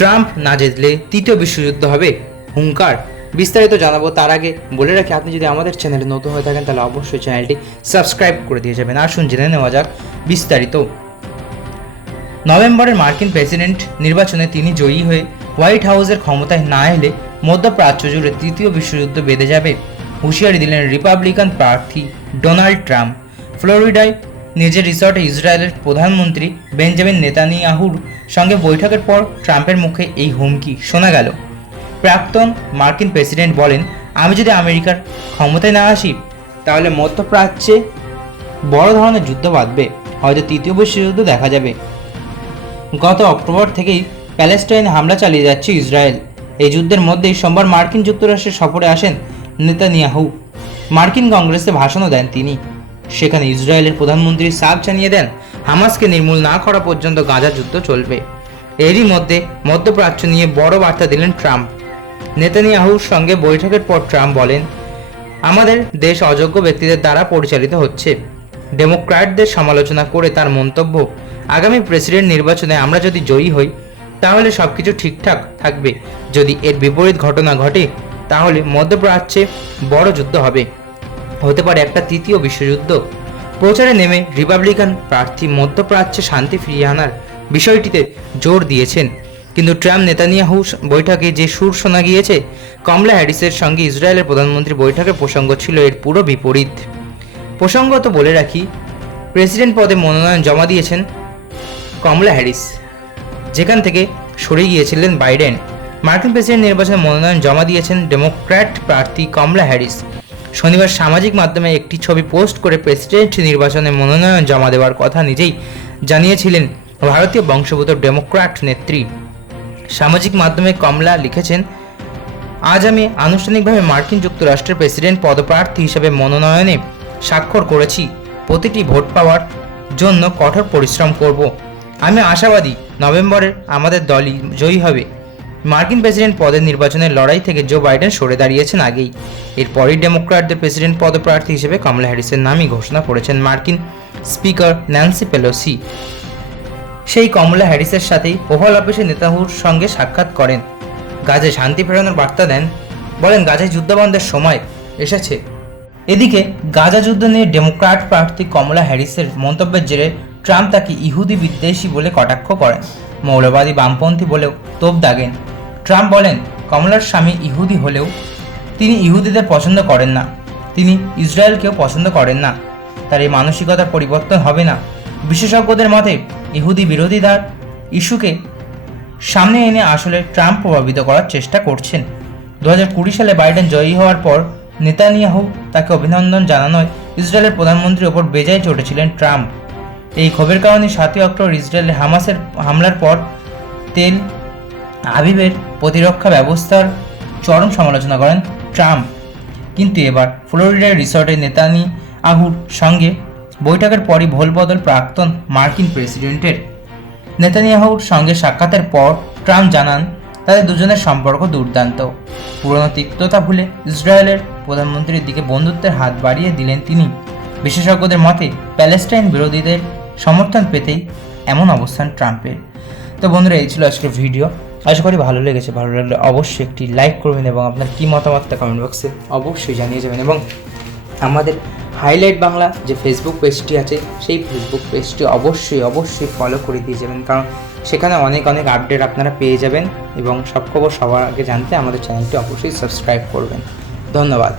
Trump না জিতলে তৃতীয় বিশ্বযুদ্ধ হবে হুঙ্কার। বিস্তারিত জানাবো তার আগে বলে রাখি, আপনি যদি আমাদের চ্যানেলে নতুন হয়ে থাকেন তাহলে অবশ্যই চ্যানেলটি সাবস্ক্রাইব করে দিয়ে যাবেন। আসুন জেনে নেওয়া যাক বিস্তারিত। নভেম্বরের মার্কিন প্রেসিডেন্ট নির্বাচনে তিনি জয়ী হয়ে হোয়াইট হাউসের ক্ষমতায় না এলে মধ্যপ্রাচ্য জুড়ে তৃতীয় বিশ্বযুদ্ধ বেঁধে যাবে হুঁশিয়ারি দিলেন রিপাবলিকান প্রার্থী ডোনাল্ড ট্রাম্প। ফ্লোরিডায় নিজের রিসর্টে ইসরায়েলের প্রধানমন্ত্রী বেঞ্জামিন নেতানিয়াহুর সঙ্গে বৈঠকের পর ট্রাম্পের মুখে এই হুমকি শোনা গেল। প্রাক্তন মার্কিন প্রেসিডেন্ট বলেন, আমি যদি আমেরিকার ক্ষমতায় না আসি তাহলে মধ্যপ্রাচ্যে বড় ধরনের যুদ্ধ বাঁধবে, হয়তো তৃতীয় বিশ্বযুদ্ধ দেখা যাবে। গত অক্টোবর থেকেই প্যালেস্টাইনে হামলা চালিয়ে যাচ্ছে ইসরায়েল। এই যুদ্ধের মধ্যেই সোমবার মার্কিন যুক্তরাষ্ট্রের সফরে আসেন নেতানিয়াহু। মার্কিন কংগ্রেসে ভাষণও দেন তিনি। সেখানে ইসরায়েলের প্রধানমন্ত্রী সাফ জানিয়ে দেন, হামাসকে নির্মূল না করা পর্যন্ত গাজা যুদ্ধ চলবে। এরই মধ্যে মধ্যপ্রাচ্য নিয়ে বড় বার্তা দিলেন ট্রাম্প। নেতানিয়াহুর সঙ্গে বৈঠকের পর ট্রাম্প বলেন, আমাদের দেশ অযোগ্য ব্যক্তিদের দ্বারা পরিচালিত হচ্ছে। ডেমোক্র্যাটদের সমালোচনা করে তার মন্তব্য, আগামী প্রেসিডেন্ট নির্বাচনে আমরা যদি জয়ী হই তাহলে সবকিছু ঠিকঠাক থাকবে, যদি এর বিপরীত ঘটনা ঘটে তাহলে মধ্যপ্রাচ্যে বড় যুদ্ধ হবে, হতে পারে একটা তৃতীয় বিশ্বযুদ্ধ। প্রচারে নেমে রিপাবলিকান প্রার্থী মধ্যপ্রাচ্যে শান্তি ফিরিয়ে আনার বিষয়টিতে জোর দিয়েছেন। কিন্তু ট্রাম্প নেতানিয়াহু বৈঠকে যে সুর শোনা গিয়েছে, কমলা হ্যারিসের সঙ্গে ইসরায়েলের প্রধানমন্ত্রী বৈঠকের প্রসঙ্গ ছিল এর পুরো বিপরীত। প্রসঙ্গত বলে রাখি, প্রেসিডেন্ট পদে মনোনয়ন জমা দিয়েছেন কমলা হ্যারিস, যেখান থেকে সরে গিয়েছিলেন বাইডেন। মার্কিন প্রেসিডেন্ট নির্বাচনে মনোনয়ন জমা দিয়েছেন ডেমোক্র্যাট প্রার্থী কমলা হ্যারিস। শনিবার সামাজিক মাধ্যমে একটি ছবি পোস্ট করে প্রেসিডেন্ট নির্বাচনে মনোনয়ন জমা দেওয়ার কথা নিজেই জানিয়েছিলেন ভারতীয় বংশোদ্ভূত ডেমোক্র্যাট নেত্রী। সামাজিক মাধ্যমে কমলা লিখেছেন, আজ আমি আনুষ্ঠানিকভাবে মার্কিন যুক্তরাষ্ট্রের প্রেসিডেন্ট পদপ্রার্থী হিসেবে মনোনয়নে স্বাক্ষর করেছি। প্রতিটি ভোট পাওয়ার জন্য কঠোর পরিশ্রম করব। আমি আশাবাদী নভেম্বরে আমাদের দলই জয়ী হবে। মার্কিন প্রেসিডেন্ট পদের নির্বাচনের লড়াই থেকে জো বাইডেন সরে দাঁড়িয়েছেন আগেই। এরপরই ডেমোক্র্যাটদের প্রেসিডেন্ট পদপ্রার্থী হিসেবে কমলা হ্যারিসের নামই ঘোষণা করেছেন মার্কিন স্পিকার ন্যান্সি পেলোসি। সেই কমলা হ্যারিসের সাথেই ওভাল অফিসে নেতাহুর সঙ্গে সাক্ষাৎ করেন। গাজায় শান্তি ফেরানোর বার্তা দেন, বলেন গাজায় যুদ্ধ বন্ধের সময় এসেছে। এদিকে গাজা যুদ্ধ নিয়ে ডেমোক্র্যাট প্রার্থী কমলা হ্যারিসের মন্তব্যের জেরে ট্রাম্প তাকে ইহুদি বিদ্বেষী বলে কটাক্ষ করেন, মৌলবাদী বামপন্থী বলেও তোপ দাগেন। ট্রাম্প বলেন, কমলার স্বামী ইহুদি হলেও তিনি ইহুদিদের পছন্দ করেন না, তিনি ইসরায়েলকেও পছন্দ করেন না, তার এই মানসিকতার পরিবর্তন হবে না। বিশেষজ্ঞদের মতে ইহুদি বিরোধিতার ইস্যুকে সামনে এনে আসলে ট্রাম্প প্রভাবিত করার চেষ্টা করছেন। 2020 সালে বাইডেন জয়ী হওয়ার পর নেতানিয়াহু তাকে অভিনন্দন জানানোয় ইসরায়েলের প্রধানমন্ত্রীর ওপর বেজায় চটেছিলেন ট্রাম্প। এই ক্ষোভের কারণে 7 অক্টোবর ইসরায়েলের হামাসের হামলার পর তেল আবিবের প্রতিরক্ষা ব্যবস্থার চরম সমালোচনা করেন ট্রাম্প। কিন্তু এবার ফ্লোরিডার রিসর্টে নেতানিয়াহুর সঙ্গে বৈঠকের পরই ভোলবদল প্রাক্তন মার্কিন প্রেসিডেন্টের। নেতানিয়াহুর সঙ্গে সাক্ষাতের পর ট্রাম্প জানান, তাদের দুজনের সম্পর্ক দুর্দান্ত। পুরনো তিক্ততা ভুলে ইসরায়েলের প্রধানমন্ত্রীর দিকে বন্ধুত্বের হাত বাড়িয়ে দিলেন তিনি। বিশেষজ্ঞদের মতে প্যালেস্টাইন বিরোধীদের সমর্থন পেতেই এমন অবস্থান ট্রাম্পের। তো বন্ধুরা, এই ছিল আজকের ভিডিও। আশা করি ভালো লেগেছে। ভালো লাগলে অবশ্যই একটি লাইক করবেন এবং আপনার কী মতামতটা কমেন্ট বক্সে অবশ্যই জানিয়ে যাবেন। এবং আমাদের হাইলাইট বাংলা যে ফেসবুক পেজটি আছে সেই ফেসবুক পেজটি অবশ্যই ফলো করে দিয়ে যাবেন, কারণ সেখানে অনেক আপডেট আপনারা পেয়ে যাবেন। এবং সব খবর সবার আগে জানতে আমাদের চ্যানেলটি অবশ্যই সাবস্ক্রাইব করবেন। ধন্যবাদ।